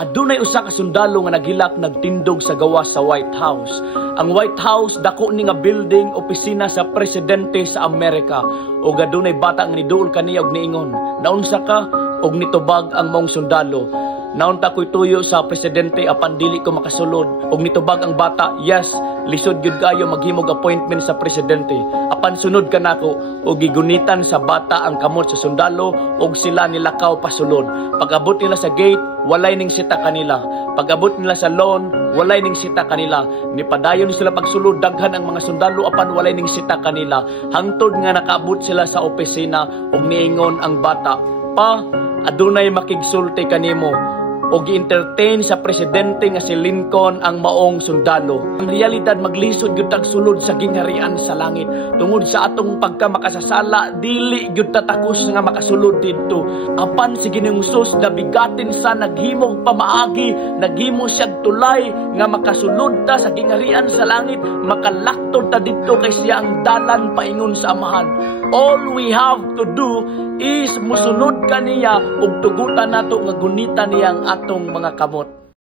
Adunay usa ka sundalo nga naghilak nagtindog sa gawas sa White House. Ang White House dako ni nga building opisina sa presidente sa Amerika. Og adunay bata nga niduol kaniya og niingon, naunsa ka? Og nitubag ang maong sundalo. Naunta ko'y tuyo sa presidente apan dili ko makasulod. Og nitubag ang bata, yes, lisod gyud kayo maghimog appointment sa presidente. Apan sunod ka nako og gigunitan sa bata ang kamot sa sundalo og sila nilakaw pasulod. Pag-abot nila sa gate, walay ning sita kanila. Pag-abot nila sa lawn, walay ning sita kanila. Nipadayon sila pagsulod, daghan ang mga sundalo apan walay ning sita kanila. Hangtod nga nakaabot sila sa opisina og niingon ang bata, pa, adunay makigsulti kanimo. O gi-entertain sa presidente nga si Lincoln ang maong sundalo. Ang realidad maglisod gyud tag sulod sa gingharian sa langit. Tungod sa atong pagkamakasasala, dili gyud tatakos nga makasulod didto. Apan si Ginoong Hesus nabigatin sa naghimong pamaagi, naghimo siya tulay nga makasulod ta sa gingharian sa langit, makalaktod ta didto kay siya ang dalan paingon sa Amahan. All we have to do is musunod kaniya ug tugutan nato nga gunita niya ang atong mga kamot.